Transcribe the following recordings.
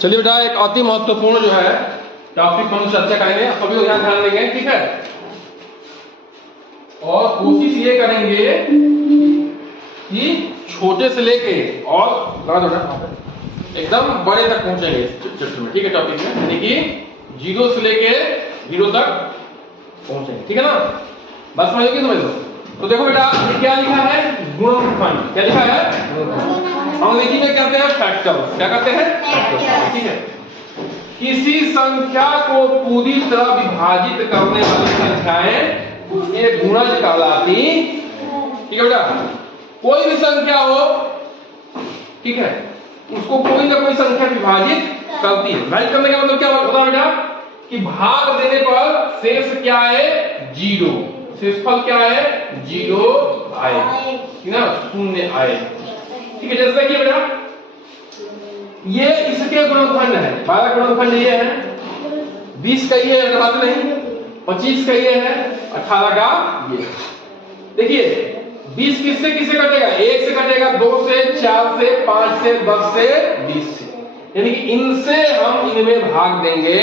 चलिए बेटा, एक अति महत्वपूर्ण जो है टॉपिक हम चर्चा करेंगे, सभी को ध्यान देंगे, ठीक है। और कोशिश ये करेंगे कि छोटे से लेके और एकदम बड़े तक पहुंचेंगे चैप्टर में, ठीक है, टॉपिक में, यानी कि 0 से लेके 0 तक पहुंचेंगे, ठीक है ना। बस समझ लो। तो देखो बेटा, ये क्या लिखा है, गुणनखंड। क्या लिखा है? अंग्रेजी में कहते हैं फैक्टर्स। क्या कहते हैं? फैक्टर्स, ठीक है। किसी संख्या को पूरी तरह विभाजित करने वाली संख्याएं उसके गुणज कहलाती, ठीक है बेटा। कोई भी संख्या हो, ठीक है, उसको कोई ना कोई संख्या विभाजित करती है। विभाजित करने का मतलब क्या होता है बेटा, कि भाग देने पर शेष क्या है, 0। शेषफल क्या है, 0 आए, ठीक है ना, 0 आए, ठीक है। जैसे कि बेटा ये इसके गुणनखंड है, 12 गुणनखंड ये है, 20 का ये है, बात नहीं, 25 का ये है, 18 का ये। देखिए 20 किससे किससे कटेगा, 1 से कटेगा, 2 से, 4 से, 5 से, 10 से, 20 से, यानी कि इनसे हम इनमें भाग देंगे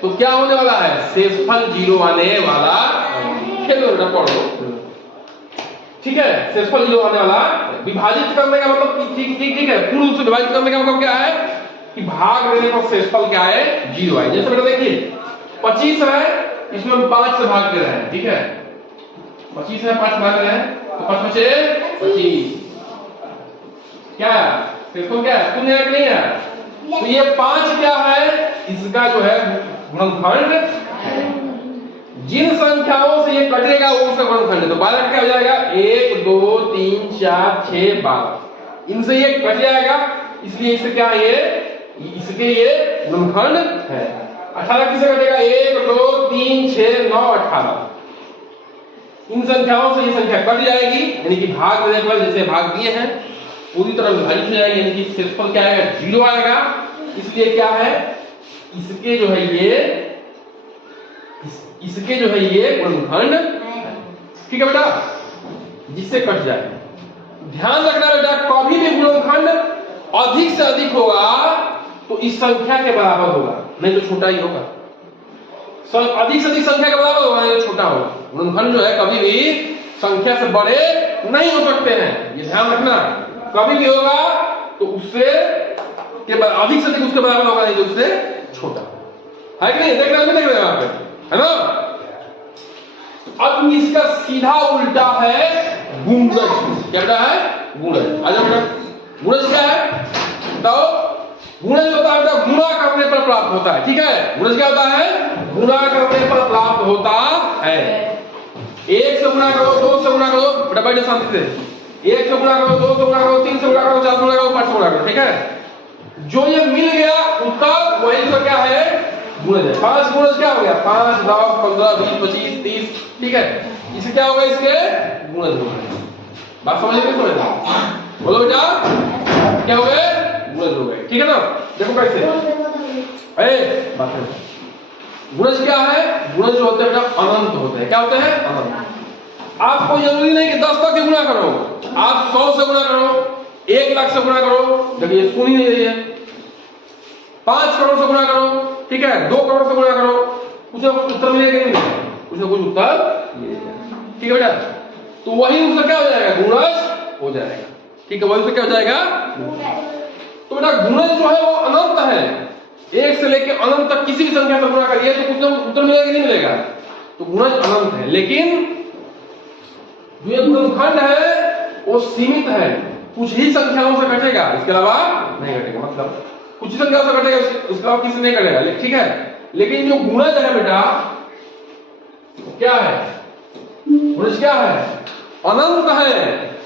तो क्या होने वाला है, शेषफल 0 आने वाला। पढ़ो, ठीक है, शेषफल 0 आने वाला। विभाजित करने का मतलब ठीक है, पूर्ण रूप से विभाजित करने का मतलब क्या है कि भाग देने पर शेषफल क्या है, 0 आए। जैसे बेटा देखिए 25 है, इसमें हम 5 से भाग दे रहे हैं, ठीक है, 25 है, 5 भाग रहे हैं, तो 5 बचे 25, क्या शेषफल क्या है, 0 है कि नहीं है। तो ये 5 क्या है, इसका जो है गुणनखंड। जिन संख्याओं से ये कटेगा वो उसका गुणनखंड है। तो 12 क्या हो जाएगा, 1 2 3 4 6 12, इनसे ये कट जाएगा, इसलिए इससे क्या है, ये इसके ये गुणनखंड है। 18 किससे कटेगा, 1 2 3 6 9 18, इन संख्याओं से ये संख्या कट जाएगी, यानी कि भाग देने पर जैसे भाग दिए हैं पूरी तरह विभाजित हो जाएगी, यानी कि शेषफल क्या आएगा, 0 आएगा। इसलिए क्या है, इसके जो है ये गुणनखंड, ठीक है बेटा, जिससे कट जाए। ध्यान रखना बेटा, कभी भी गुणनखंड अधिक से अधिक होगा तो इस संख्या के बराबर होगा, नहीं तो छोटा ही होगा। अधिक से अधिक संख्या के बराबर होगा, नहीं तो छोटा होगा। गुणनखंड जो है कभी भी संख्या से बड़े नहीं हो सकते हैं, ये ध्यान रखना। कभी भी होगा तो उससे के अधिक से अधिक उसके बराबर होगा, नहीं तो उससे छोटा है कि नहीं। देख रहे हो यहाँ पे, है ना। अब इसका सीधा उल्टा है गुणज। क्या बेटा है, गुणज। आजा बेटा, गुणज क्या है बताओ। गुणज होता है बेटा गुणा करने पर प्राप्त होता है, ठीक है। गुणज क्या होता है, गुणा करने पर प्राप्त होता है। 1 से गुणा करो, 2 से गुणा करो, बेटा बैठे शांति से। 1 से गुणा करो, 2 से गुणा करो, 3 से गुणा करो, 4 से गुणा करो, 5 से गुणा करो, ठीक है। जो ये मिल गया उत्तर वही तो क्या है, गुणज है। 5 गुणज क्या हो गया, 5 10 15 20 25 30, ठीक है। इसे क्या होगा, इसके गुणज हो गए। बात समझ गए, बोलो बेटा, क्या हो गए, गुणज हो गए, ठीक है ना। देखो कैसे, गुणज क्या है, गुणज जो होते हैं बेटा अनंत होते हैं। क्या होते हैं, अनंत। आपको जरूरी नहीं कि 10 तक के गुणा करो, आप 100 से गुणा करो, 1 लाख से गुणा करो, देखिए सुन ही नहीं रही है। 5 करोड़ से गुणा करो, ठीक है, 2 करोड़ से गुणा करो, कुछ ना कुछ उत्तर मिलेगा नहीं, कुछ ना कुछ उत्तर मिलेगा, ठीक है बेटा। तो वही उसका क्या हो जाएगा, गुणज हो जाएगा, ठीक है, वही उसका क्या हो जाएगा। तो बेटा गुणज जो है वो अनंत है, 1 से लेकर अनंत तक किसी भी संख्या से गुणा करिए तो कुछ ना कुछ उत्तर मिलेगा कि नहीं मिलेगा। तो गुणज अनंत है, लेकिन जो ये गुणनखंड है वो सीमित है, कुछ ही संख्याओं से कटेगा, इसके अलावा नहीं कटेगा। मतलब कुछ ही संख्याओं से कटेगा, उसके अलावा किसी नहीं कटेगा, ठीक है। लेकिन जो गुणज है बेटा क्या है, गुणज क्या है, अनंत है,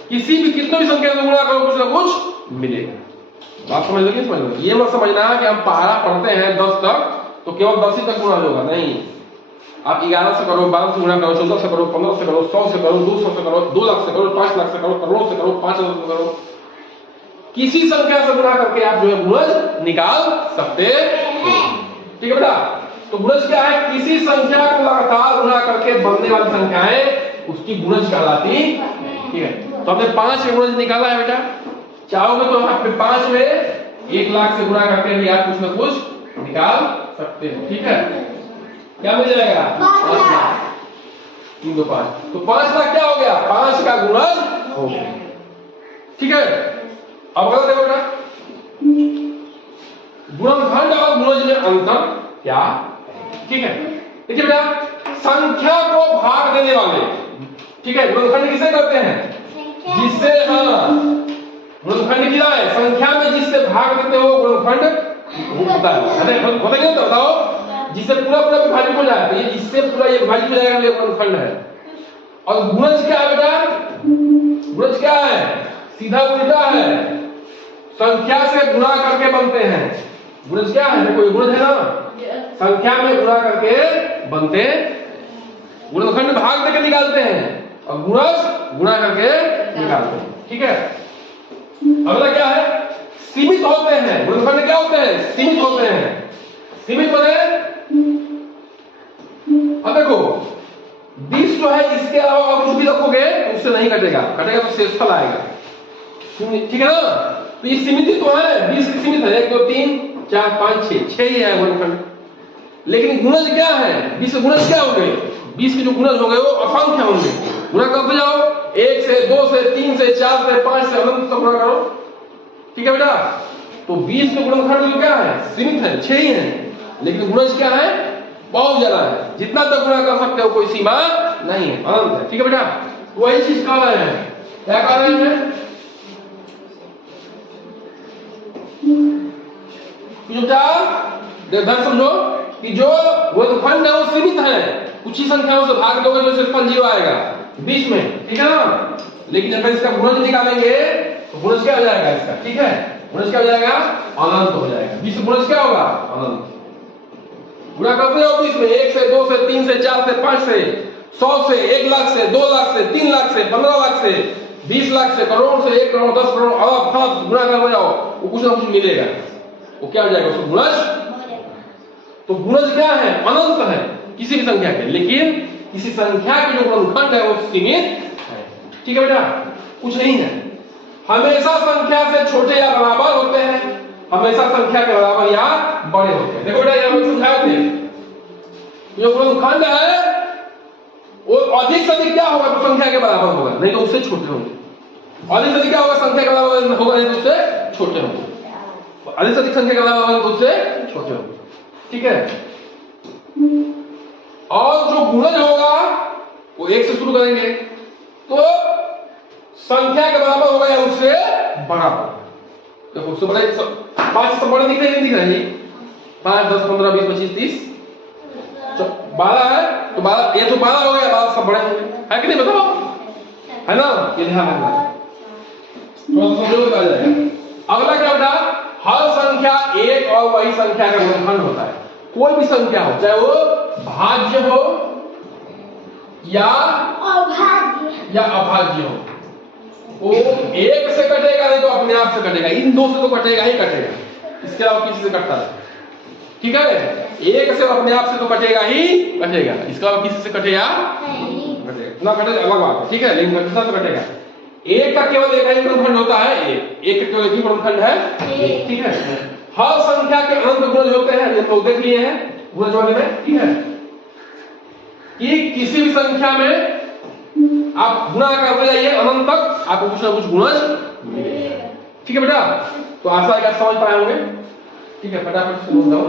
किसी भी कितने भी संख्या से गुणा करो कुछ ना कुछ मिलेगा। बात समझ लो, समझ लो। ये मत समझना कि हम पहाड़ा पढ़ते हैं 10 तक तो केवल 10 ही तक गुणा होगा, नहीं। आप 11 से करो, 12 से गुणा करो, 14 से करो, 15 से करो, 100 से करो, 200 से करो, 2 लाख से करो, 5 लाख से करो, करोड़ से करो, 5,000 से करो, किसी संख्या से गुणा करके आप जो है गुणज निकाल सकते हैं, ठीक है बेटा। तो गुणज क्या है, किसी संख्या को लगातार गुणा करके बनने वाली संख्याएं उसकी गुणज कहलाती, ठीक है। तो हमने 5 गुणज निकाला है बेटा, चाहोगे तो आप 5 में 1 लाख से गुणा करके भी आप कुछ न कुछ निकाल सकते हो। ठीक है, क्या मिल जाएगा? 5 लाख। 3 2 5, तो 5 लाख क्या हो गया? 5 का गुणज हो गया। ठीक है, अब अगला देखो बेटा, गुणनखंड और गुणज में अंतर क्या? ठीक है, देखिए बेटा, संख्या को भाग देने वाले, ठीक है, गुणनखंड किसे करते हैं? जिससे, हाँ, गुणनखंड क्या है? संख्या में जिससे भाग देते हो गुणनखंड होता है। होता क्या? बताओ, जिससे पूरा पूरा विभाजित हो जाए, तो ये इससे पूरा ये विभाजित हो जाएगा, ये गुणनखंड है। और गुणज क्या है बेटा? गुणज क्या है? सीधा उल्टा है, संख्या से गुणा करके बनते हैं। गुणज क्या है? देखो ये गुणज है ना, संख्या में गुणा करके बनते, गुणनखंड भाग देके निकालते हैं और गुणज गुणा करके निकालते हैं। ठीक है, अगला क्या है? सीमित होते हैं। गुणनखंड क्या होते हैं? सीमित होते हैं। सीमित होते हैं, अब देखो 20 जो है, इसके अलावा और कुछ भी रखोगे उससे नहीं कटेगा, कटेगा तो शेषफल आएगा। ठीक है ना, तो ये सीमित ही तो है, 20 की सीमित है, 1 2 3 4 5 6 ही है गुणनखंड। लेकिन गुणज क्या है? 20 के गुणज क्या होंगे? 20 के जो गुणज होंगे वो असंख्य होंगे। गुणा करते जाओ, 1 से 2 से 3 से 4 से 5 से अनंत तक गुणा करो। ठीक है बेटा, तो 20 के गुणनखंड जो क्या है? सीमित है, 6 ही है, लेकिन गुणज क्या है? बहुत ज्यादा है, जितना तक गुणा कर सकते हो, कोई सीमा नहीं है, अनंत है। ठीक है बेटा, वही चीज कह रहे हैं, क्या कह रहे हैं? ध्यान समझो कि जो गुणनखंड है वो सीमित है, कुछ ही संख्याओं से भाग दोगे तो शेषफल 0 आएगा 20 में। ठीक है ना, लेकिन जब इसका गुणज निकालेंगे तो गुणज क्या हो जाएगा इसका? ठीक है, गुणज क्या हो जाएगा? अनंत हो जाएगा। 20 गुणज क्या होगा? अनंत। गुणा करते हो 20 में, 1 से 2 से 3 से 4 से 5 से 100 से 1 लाख से 2 लाख से 3 लाख से 15 लाख से 20 लाख से करोड़ से 1 करोड़ 10 करोड़ अरब गुणा करते जाओ, वो कुछ ना कुछ मिलेगा। वो क्या हो जाएगा? उसको गुणज। तो गुणज क्या है? अनंत है किसी भी संख्या के, लेकिन किसी संख्या की जो गुणनखंड है वो सीमित है। ठीक है बेटा, कुछ नहीं है, हमेशा संख्या से छोटे या बराबर होते हैं, हमेशा संख्या के बराबर या बड़े होते हैं। देखो बेटा, यहां पर समझाए थे, जो गुणनखंड है वो अधिक से अधिक क्या होगा? तो संख्या के बराबर होगा, नहीं तो उससे छोटे होंगे। अधिक से अधिक क्या होगा? संख्या के बराबर होगा, नहीं तो उससे छोटे होंगे। अधिक से अधिक संख्या के बराबर होगा तो उससे छोटे होंगे। ठीक है, और जो गुणज होगा वो 1 से शुरू करेंगे, तो संख्या के बराबर होगा या उससे बड़ा होगा। देखो उससे बड़े 5 से बड़े दिख रहे हैं, 5 10 15 20 25 30 12 है, तो 12, ये तो 12 हो गया, 12 सब बड़े होंगे, है कि नहीं? बताओ, है ना? ये ध्यान रखना, थोड़ा सा समझो तो आ जाएगा। अगला क्या बेटा? हर संख्या एक और वही संख्या का गुणनखंड होता है। कोई भी संख्या हो, चाहे वो भाज्य हो या अभाज्य हो, वो 1 से कटेगा, नहीं तो अपने आप से कटेगा, इन 2 से तो कटेगा ही कटेगा, इसके अलावा किसी से कटता है। ठीक है, 1 से अपने आप से तो कटेगा ही कटेगा, इसके अलावा किसी से कटेगा कटेगा ना, कटेगा अलग बात है। ठीक है, लेकिन घटता तो कटेगा। 1 का केवल एक ही गुणनखंड होता है, 1 का केवल एक ही गुणनखंड है। ठीक है, हर संख्या के अनंत गुणज होते हैं, ये तो देख लिए हैं गुणज वाले में। ठीक है, कि किसी भी संख्या में आप गुणा करते जाइए अनंत तक, आपको कुछ ना कुछ गुणज मिलेगा। ठीक है बेटा, तो आशा है कि आप समझ पाए होंगे। ठीक है, फटाफट से बोल दो।